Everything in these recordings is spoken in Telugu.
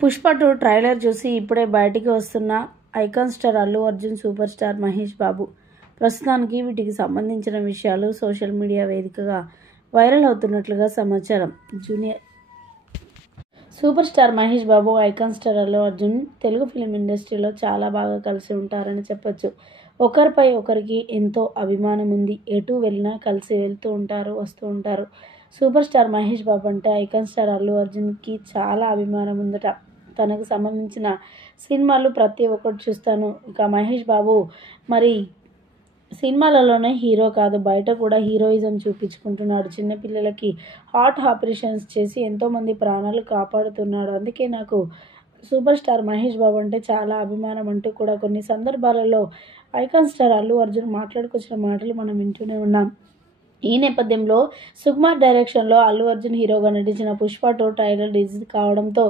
పుష్ప 2 ట్రైలర్ చూసి ఇప్పుడే బయటికి వస్తున్న icon star Allu Arjun, super star Mahesh Babu. ప్రస్తుతానికి వీటికి సంబంధించిన విషయాలు సోషల్ మీడియా వేదికగా వైరల్ అవుతున్నట్లుగా సమాచారం. Junior super star Mahesh Babu, icon star Allu Arjun Telugu film ఇండస్ట్రీలో చాలా బాగా కలిసి ఉంటారని చెప్పొచ్చు. ఒకరిపై ఒకరికి ఎంతో అభిమానం ఉంది. ఎటు వెళ్ళినా కలిసి వెళ్తూ ఉంటారు, వస్తూ ఉంటారు. సూపర్ స్టార్ మహేష్ బాబు అంటే ఐకాన్ స్టార్ అల్లు అర్జున్కి చాలా అభిమానం ఉందట. తనకు సంబంధించిన సినిమాలు ప్రతి ఒక్కటి చూస్తాను. ఇక మహేష్ బాబు మరి సినిమాలలోనే హీరో కాదు, బయట కూడా హీరోయిజం చూపించుకుంటున్నాడు. చిన్నపిల్లలకి హార్ట్ ఆపరేషన్స్ చేసి ఎంతోమంది ప్రాణాలు కాపాడుతున్నాడు. అందుకే నాకు సూపర్ స్టార్ మహేష్ బాబు అంటే చాలా అభిమానం అంటూ కూడా కొన్ని సందర్భాలలో ఐకాన్ స్టార్ అల్లు అర్జున్ మాట్లాడుకొచ్చిన మాటలు మనం వింటూనే ఉన్నాం. ఈ నేపథ్యంలో సుకుమార్ డైరెక్షన్లో అల్లు అర్జున్ హీరోగా నటించిన పుష్ప 2 ట్రైలర్ రిలీజ్ కావడంతో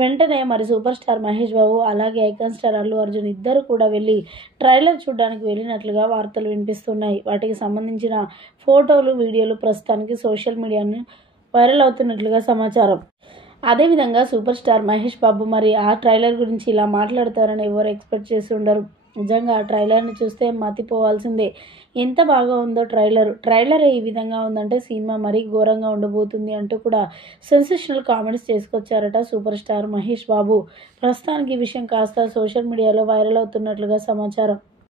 వెంటనే మరి సూపర్ స్టార్ మహేష్ బాబు అలాగే ఐకాన్ స్టార్ అల్లు అర్జున్ ఇద్దరు కూడా వెళ్ళి ట్రైలర్ చూడడానికి వెళ్ళినట్లుగా వార్తలు వినిపిస్తున్నాయి. వాటికి సంబంధించిన ఫోటోలు, వీడియోలు ప్రస్తుతానికి సోషల్ మీడియాను వైరల్ అవుతున్నట్లుగా సమాచారం. అదేవిధంగా సూపర్ స్టార్ మహేష్ బాబు మరి ఆ ట్రైలర్ గురించి ఇలా మాట్లాడతారని ఎవరు ఎక్స్పెక్ట్ చేసి ఉండరు. నిజంగా ఆ ట్రైలర్ని చూస్తే మతిపోవాల్సిందే. ఎంత బాగా ఉందో ట్రైలర్ ఈ విధంగా ఉందంటే సినిమా మరీ ఘోరంగా ఉండబోతుంది అంటూ కూడా సెన్సేషనల్ కామెంట్స్ చేసుకొచ్చారట సూపర్ స్టార్ మహేష్ బాబు. ప్రస్తుతానికి ఈ విషయం కాస్త సోషల్ మీడియాలో వైరల్ అవుతున్నట్లుగా సమాచారం.